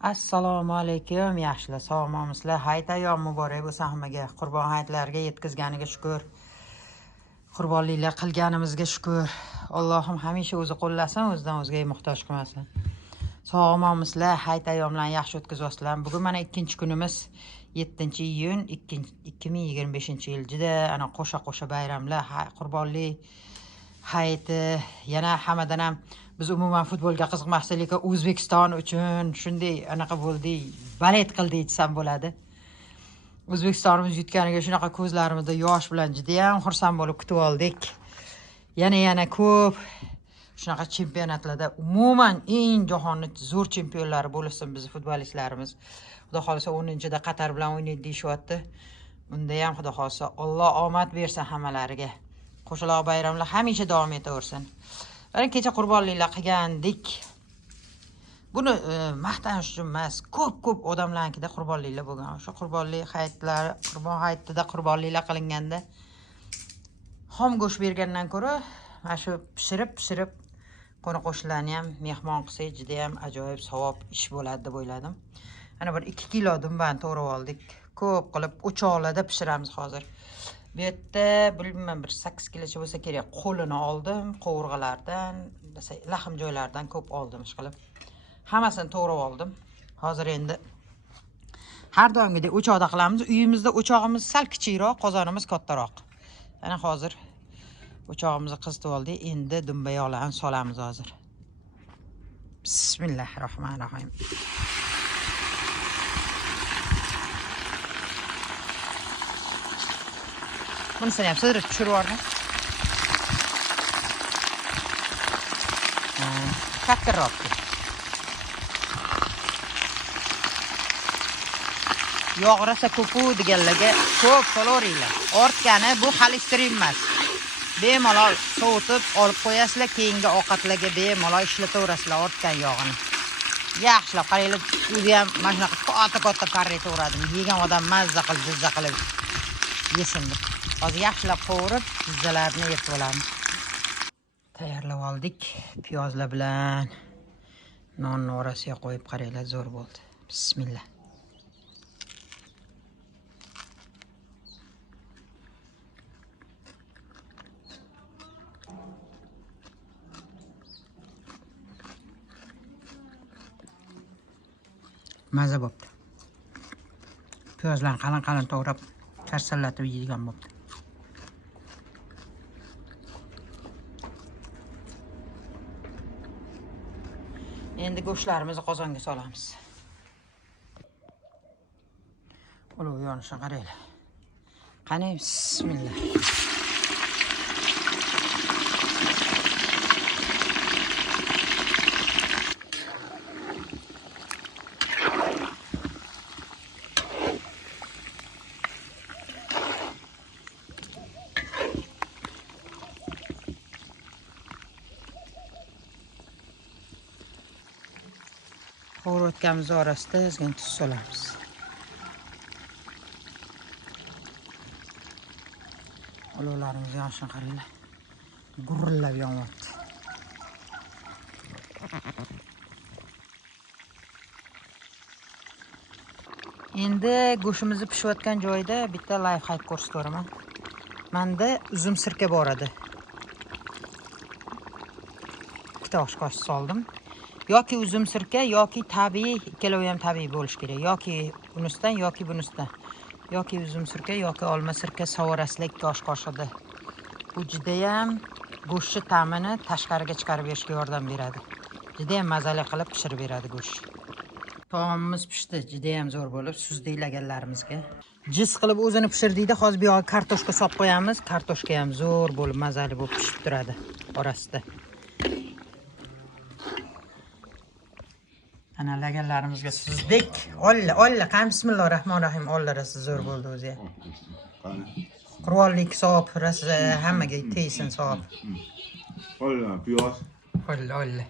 Assalomu alaykum yaxshilar, sog'momizlar. Hayit ayyom muborak bo'lsin hammaga. Qurbon hayitlariga yetkazganiga shukr. Qurbonliklar qilganimizga shukr. Allohim hamisha o'zi qo'llasin, o'zidan o'zga muhtoj qilmasin. Sog'momizlar, hayit ayyomlarni yaxshi o'tkazasizlar. Bugun mana 2-kunimiz 7-iyun 2025-yil. Juda ana qo'sha bayramlar, qurbonlik hayiti, yana hammadan ham biz umuman futbolga qiziqmasdik, lekin O'zbekiston uchun shunday anaqa bo'ldi, balet qildik desam bo'ladi. O'zbekistonimiz yutganiga shunaqa ko'zlarimizda yosh bilan juda ham xursand bo'lib kutib oldik. Yana ko'p shunaqa chempionatlarda umuman eng jahonning zo'r chempionlari bo'lsin biz futbolistlarimiz. Xudo xolisa 10-da Qatar bilan o'ynaydi deyapti. Unda ham xudo xolisa Alloh omad bersin hammalariga. Qo'shaloq bayramlar hamisha davom etaversin. Mana kecha qurbonliklar qilgandik. Buni maqtanish uchun emas, ko'p odamlarnikida qurbonliklar bo'lgan. O'sha qurbonlik hayitlari, qurbon hayitida qurbonliklar qilinganda xom go'sht bergandan ko'ra, mana shu pishirib qo'ni-qo'shnilarni ham mehmon qilsak, juda ham ajoyib savob ish bo'ladi deb o'yladim. Ana bir 2 kilo dumbani to'g'rab oldik. Ko'p qilib o'choqlarda pishiramiz hozir. Bu yerda bilmayman bir 8 kilocha bo'lsa kerak. Qo'lini oldim, qovurg'alardan, lahm joylaridan ko'p oldim ishqilib. Hammasini to'g'rab oldim. Hozir endi har doimgidek o'choqda qilamiz. Uyimizda o'chog'imiz sal kichikroq, qozonimiz kattaroq. Ana hozir o'chog'imizni qizitib oldik. Endi dumba yog'larni solamiz hozir. Bismillahirrohmanirrohim. Bunisini ham sidirib tushirib yubordim. Kattaroq. Yog' rosa ko'pu deganlarga ko'p solaveringlar. Ortgani bu xolesterin emas. Bemalol sovutib olib qo'yasizlar, keyingi ovqatlarga bemalol ishlataverasizlar ortgan yog'ini. Yaxshilab qaranglar, o'zi ham mana shunaqa katta karri to'g'radim. Yegan odam mazza qilib, jizza qilib yesin deb. Hozir yaxshilab qovurib, jizzalarni yetib olamiz. Tayyorlab oldik. Piyozlar bilan nonni orasiga qo'yib qaranglar, zo'r bo'ldi. Bismillah. Maza bo'pti. Piyozlarni qalin to'g'rab, karsallatib yeydigan bo'pti. Endi go'shtlarimizni qozonga solamiz. Olov yonishini qaranglar. Qani, bismillah. Qovurayotganimiz orasida ozgina tuz solamiz. Olovlarimiz yonishini qaranglar. Gurillab yonyapti. Endi go'shtimizni pishayotgan joyda bitta life hack ko'rsatib Menda uzum sirka bor edi. 2 osh qoshiq soldim. Yoki uzum sirka yoki tabiiy, ikkalovi ham tabiiy bo'lish kerak. Yoki bunisidan yoki bunisidan. Yoki uzum sirka yoki olma sirka savorasida 2 osh qoshiqda. Bu juda ham go'shtning ta'mini tashqariga chiqarib berishga yordam beradi. Juda ham mazali qilib pishirib beradi go'sht. Taomimiz pishdi, juda ham zo'r bo'lib, suzdilaganlarimizga. Jiz qilib o'zini pishirdikda, hozir bu yoqqa kartoshka solib qo'yamiz. Kartoshka ham zo'r bo'lib, mazali bo'lib pishib turadi orasida. Ana laganlarimizga suzdik. Olla, qani bismillahirrohmanirrohim. Ollarasi zo'r bo'ldi o'zi. Qurbonlik savob, hammaga tegsin savob. Olla, piyoz. Olla.